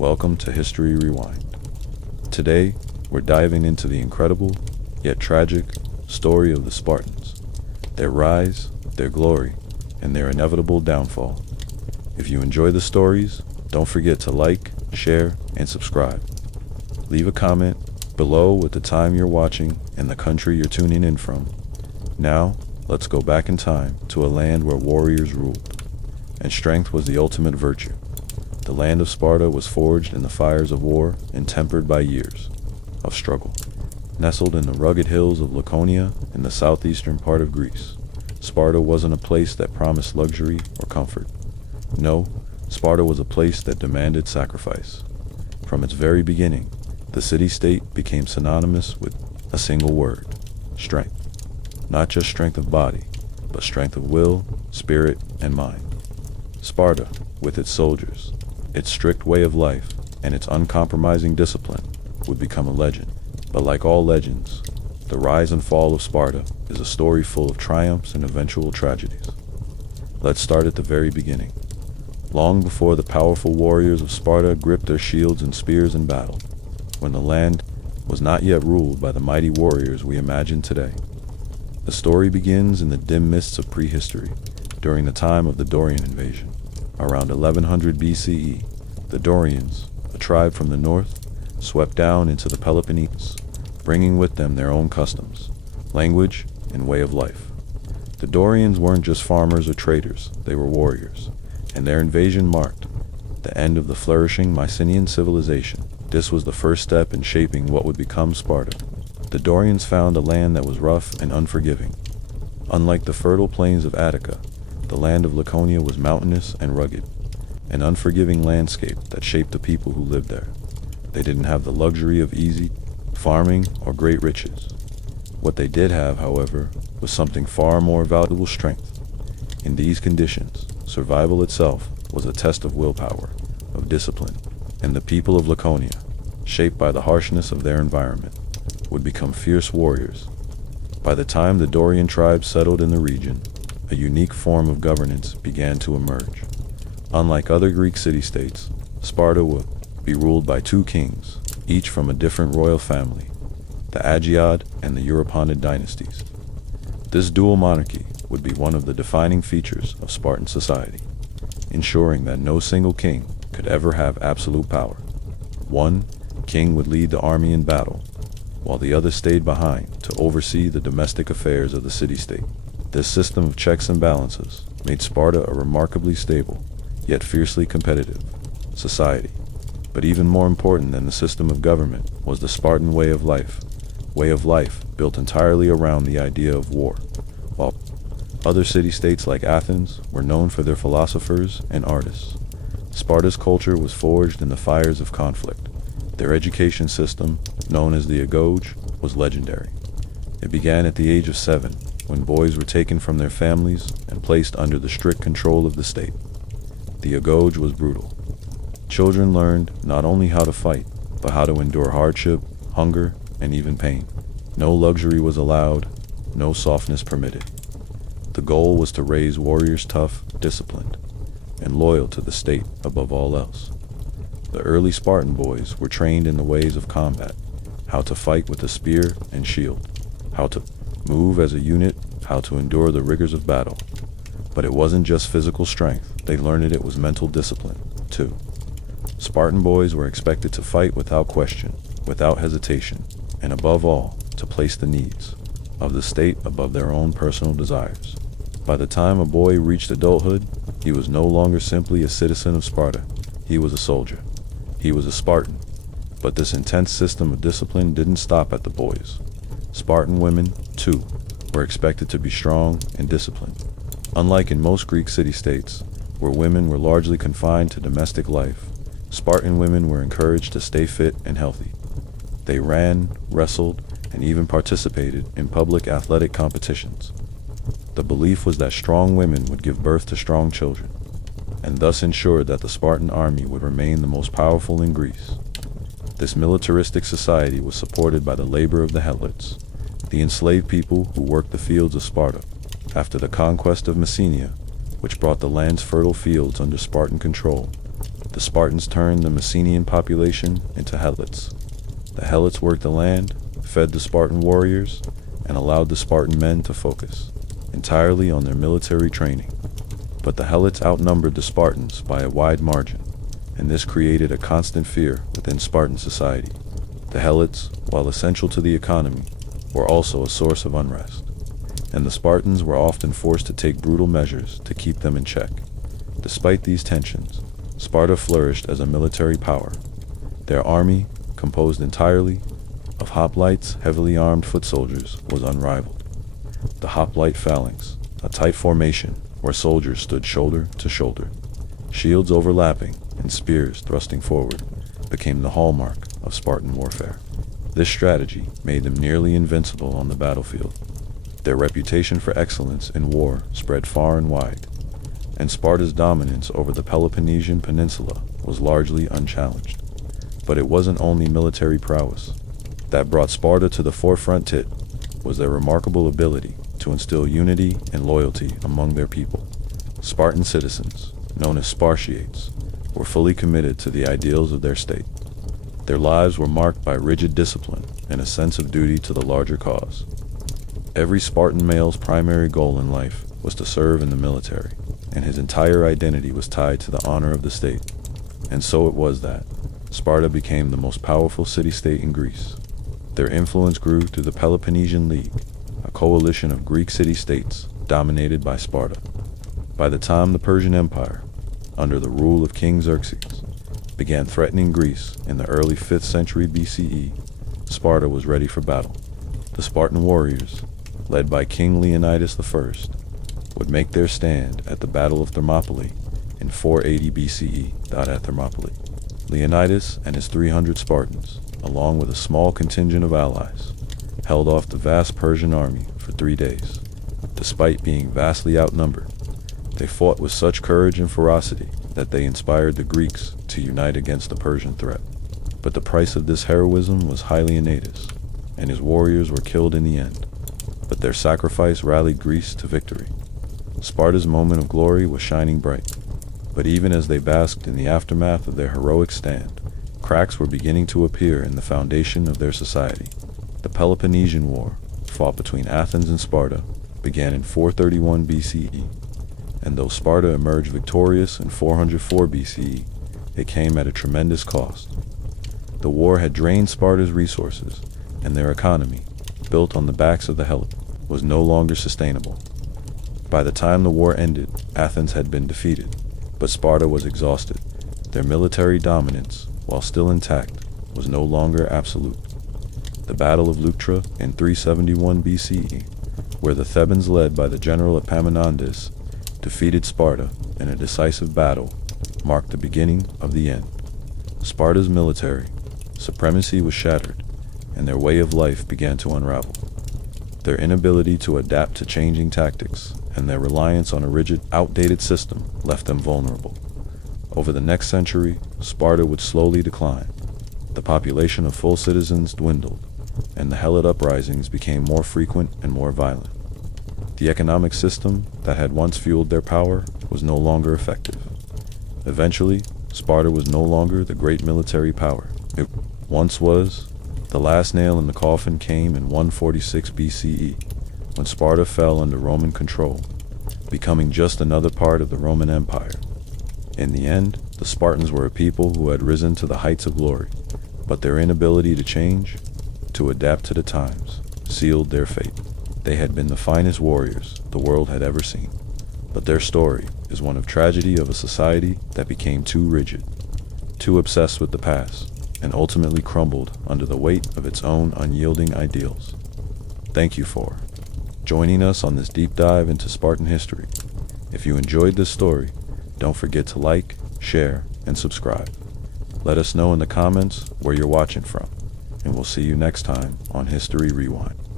Welcome to History Rewind. Today, we're diving into the incredible, yet tragic, story of the Spartans, their rise, their glory, and their inevitable downfall. If you enjoy the stories, don't forget to like, share, and subscribe. Leave a comment below with the time you're watching and the country you're tuning in from. Now, let's go back in time to a land where warriors ruled, and strength was the ultimate virtue. The land of Sparta was forged in the fires of war and tempered by years of struggle. Nestled in the rugged hills of Laconia in the southeastern part of Greece, Sparta wasn't a place that promised luxury or comfort. No, Sparta was a place that demanded sacrifice. From its very beginning, the city-state became synonymous with a single word: strength. Not just strength of body, but strength of will, spirit, and mind. Sparta, with its soldiers, its strict way of life, and its uncompromising discipline, would become a legend. But like all legends, the rise and fall of Sparta is a story full of triumphs and eventual tragedies. Let's start at the very beginning. Long before the powerful warriors of Sparta gripped their shields and spears in battle, when the land was not yet ruled by the mighty warriors we imagine today. The story begins in the dim mists of prehistory, during the time of the Dorian invasion. Around 1100 BCE, the Dorians, a tribe from the north, swept down into the Peloponnese, bringing with them their own customs, language, and way of life. The Dorians weren't just farmers or traders, they were warriors, and their invasion marked the end of the flourishing Mycenaean civilization. This was the first step in shaping what would become Sparta. The Dorians found a land that was rough and unforgiving. Unlike the fertile plains of Attica, the land of Laconia was mountainous and rugged, an unforgiving landscape that shaped the people who lived there. They didn't have the luxury of easy farming or great riches. What they did have, however, was something far more valuable: strength. In these conditions, survival itself was a test of willpower, of discipline, and the people of Laconia, shaped by the harshness of their environment, would become fierce warriors. By the time the Dorian tribes settled in the region, a unique form of governance began to emerge. Unlike other Greek city-states, Sparta would be ruled by two kings, each from a different royal family, the Agiad and the Europponid dynasties. This dual monarchy would be one of the defining features of Spartan society, ensuring that no single king could ever have absolute power. One king would lead the army in battle, while the other stayed behind to oversee the domestic affairs of the city-state. This system of checks and balances made Sparta a remarkably stable, yet fiercely competitive society. But even more important than the system of government was the Spartan way of life built entirely around the idea of war. While other city-states like Athens were known for their philosophers and artists, Sparta's culture was forged in the fires of conflict. Their education system, known as the Agoge, was legendary. It began at the age of 7, when boys were taken from their families and placed under the strict control of the state. The Agoge was brutal. Children learned not only how to fight, but how to endure hardship, hunger, and even pain. No luxury was allowed, no softness permitted. The goal was to raise warriors tough, disciplined, and loyal to the state above all else. The early Spartan boys were trained in the ways of combat, how to fight with a spear and shield, how to move as a unit, how to endure the rigors of battle. But it wasn't just physical strength, they learned it was mental discipline, too. Spartan boys were expected to fight without question, without hesitation, and above all, to place the needs of the state above their own personal desires. By the time a boy reached adulthood, he was no longer simply a citizen of Sparta, he was a soldier. He was a Spartan. But this intense system of discipline didn't stop at the boys. Spartan women, too, were expected to be strong and disciplined. Unlike in most Greek city-states, where women were largely confined to domestic life, Spartan women were encouraged to stay fit and healthy. They ran, wrestled, and even participated in public athletic competitions. The belief was that strong women would give birth to strong children, and thus ensured that the Spartan army would remain the most powerful in Greece. This militaristic society was supported by the labor of the Helots, the enslaved people who worked the fields of Sparta. After the conquest of Messenia, which brought the land's fertile fields under Spartan control, The Spartans turned the Messenian population into Helots. The Helots worked the land, fed the Spartan warriors, and allowed the Spartan men to focus entirely on their military training. But the Helots outnumbered the Spartans by a wide margin, and this created a constant fear within Spartan society. The Helots, while essential to the economy, were also a source of unrest, and the Spartans were often forced to take brutal measures to keep them in check. Despite these tensions, Sparta flourished as a military power. Their army, composed entirely of hoplites, heavily armed foot soldiers, was unrivaled. The hoplite phalanx, a tight formation where soldiers stood shoulder to shoulder, shields overlapping and spears thrusting forward, became the hallmark of Spartan warfare. This strategy made them nearly invincible on the battlefield. Their reputation for excellence in war spread far and wide, and Sparta's dominance over the Peloponnesian Peninsula was largely unchallenged. But it wasn't only military prowess that brought Sparta to the forefront. It was their remarkable ability to instill unity and loyalty among their people. Spartan citizens, known as Spartiates, were fully committed to the ideals of their state. Their lives were marked by rigid discipline and a sense of duty to the larger cause. Every Spartan male's primary goal in life was to serve in the military, and his entire identity was tied to the honor of the state. And so it was that Sparta became the most powerful city-state in Greece. Their influence grew through the Peloponnesian League, a coalition of Greek city-states dominated by Sparta. By the time the Persian Empire, under the rule of King Xerxes, began threatening Greece in the early 5th century BCE, Sparta was ready for battle. The Spartan warriors, led by King Leonidas I, would make their stand at the Battle of Thermopylae in 480 BCE. At Thermopylae, Leonidas and his 300 Spartans, along with a small contingent of allies, held off the vast Persian army for 3 days. Despite being vastly outnumbered, they fought with such courage and ferocity that they inspired the Greeks to unite against the Persian threat. But the price of this heroism was high. Leonidas and his warriors were killed in the end, but their sacrifice rallied Greece to victory. Sparta's moment of glory was shining bright, but even as they basked in the aftermath of their heroic stand, cracks were beginning to appear in the foundation of their society. The Peloponnesian War, fought between Athens and Sparta, began in 431 BCE, and though Sparta emerged victorious in 404 BCE, it came at a tremendous cost. The war had drained Sparta's resources, and their economy, built on the backs of the Helots, was no longer sustainable. By the time the war ended, Athens had been defeated, but Sparta was exhausted. Their military dominance, while still intact, was no longer absolute. The Battle of Leuctra in 371 BCE, where the Thebans led by the general Epaminondas defeated Sparta in a decisive battle, marked the beginning of the end. Sparta's military supremacy was shattered, and their way of life began to unravel. Their inability to adapt to changing tactics and their reliance on a rigid, outdated system left them vulnerable. Over the next century, Sparta would slowly decline. The population of full citizens dwindled, and the Helot uprisings became more frequent and more violent. The economic system that had once fueled their power was no longer effective. Eventually, Sparta was no longer the great military power it once was. The last nail in the coffin came in 146 BCE, when Sparta fell under Roman control, becoming just another part of the Roman Empire. In the end, the Spartans were a people who had risen to the heights of glory, but their inability to change, to adapt to the times, sealed their fate. They had been the finest warriors the world had ever seen, but their story is one of tragedy of a society that became too rigid, too obsessed with the past, and ultimately crumbled under the weight of its own unyielding ideals. Thank you for joining us on this deep dive into Spartan history. If you enjoyed this story, don't forget to like, share, and subscribe. Let us know in the comments where you're watching from, and we'll see you next time on History Rewind.